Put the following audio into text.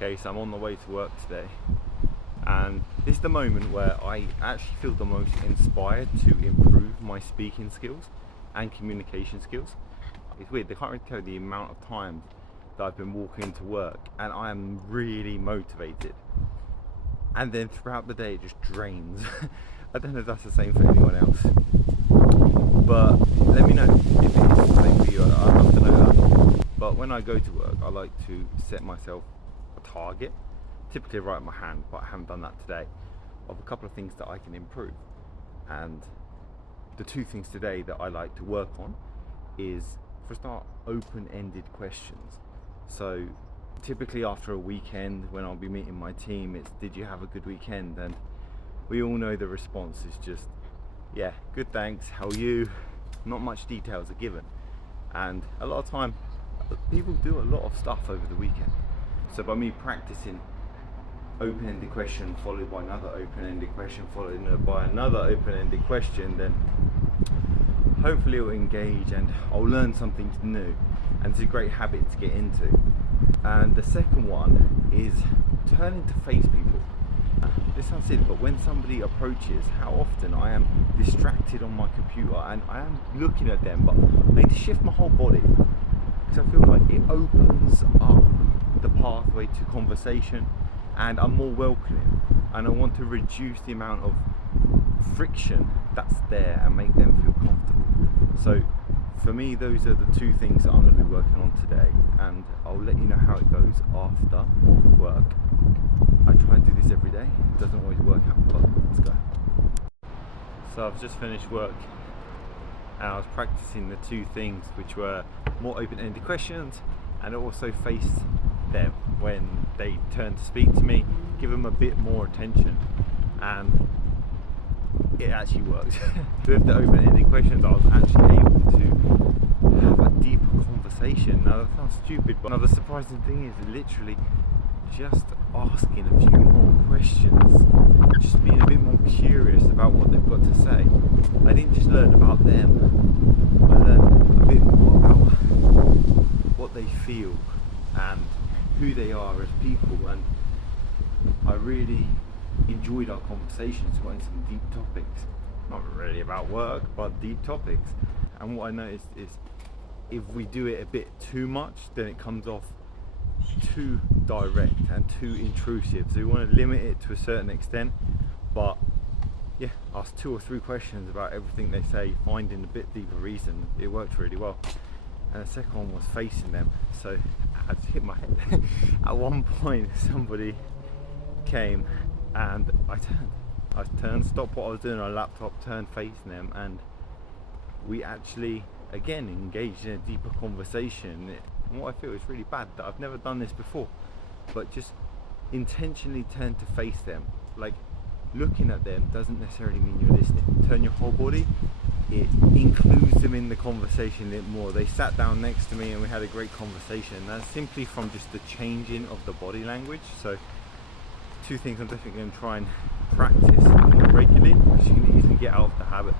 Okay, so I'm on the way to work today, and this is the moment where I actually feel the most inspired to improve my speaking skills and communication skills. It's weird, I can't really tell the amount of times that I've been walking to work and I am really motivated, and then throughout the day it just drains. I don't know if that's the same for anyone else, but let me know if it is the same for you. I'd love to know that. But when I go to work, I like to set myself a target, typically write in my hand, but I haven't done that today, of a couple of things that I can improve. And the two things today that I like to work on is, for a start, open-ended questions. So typically after a weekend, when I'll be meeting my team, it's, did you have a good weekend? And we all know the response is just, yeah, good, thanks, how are you? Not much details are given. And a lot of time, people do a lot of stuff over the weekend. So by me practicing open-ended question followed by another open-ended question followed by another open-ended question, then hopefully it will engage and I'll learn something new, and it's a great habit to get into. And the second one is turning to face people. This sounds silly, but when somebody approaches, how often I am distracted on my computer and I am looking at them, but I need to shift my whole body because I feel like it opens up the pathway to conversation and I'm more welcoming, and I want to reduce the amount of friction that's there and make them feel comfortable. So for me, those are the two things that I'm going to be working on today, and I'll let you know how it goes after work. I try and do this every day. It doesn't always work out, but let's go. So I've just finished work and I was practicing the two things, which were more open-ended questions and also face them when they turn to speak to me, give them a bit more attention, and it actually worked. With the open-ended questions, I was actually able to have a deeper conversation. Now that sounds stupid, but another surprising thing is literally just asking a few more questions, just being a bit more curious about what they've got to say. I didn't just learn about them, I learned a bit more about what they feel and who they are as people, and I really enjoyed our conversations, going some deep topics, not really about work, but deep topics. And what I noticed is if we do it a bit too much, then it comes off too direct and too intrusive. So we want to limit it to a certain extent, but yeah, ask 2 or 3 questions about everything they say, finding a bit deeper reason. It worked really well. And the second one was facing them. So I just hit my head. At one point somebody came and I turned, stopped what I was doing on a laptop, turned facing them, and we actually again engaged in a deeper conversation. And what I feel is really bad that I've never done this before, but just intentionally turn to face them. Like, looking at them doesn't necessarily mean you're listening. Turn your whole body, it includes them in the conversation a bit more. They sat down next to me and we had a great conversation. That's simply from just the changing of the body language. So 2 things I'm definitely going to try and practice more regularly, because you can easily get out of the habit.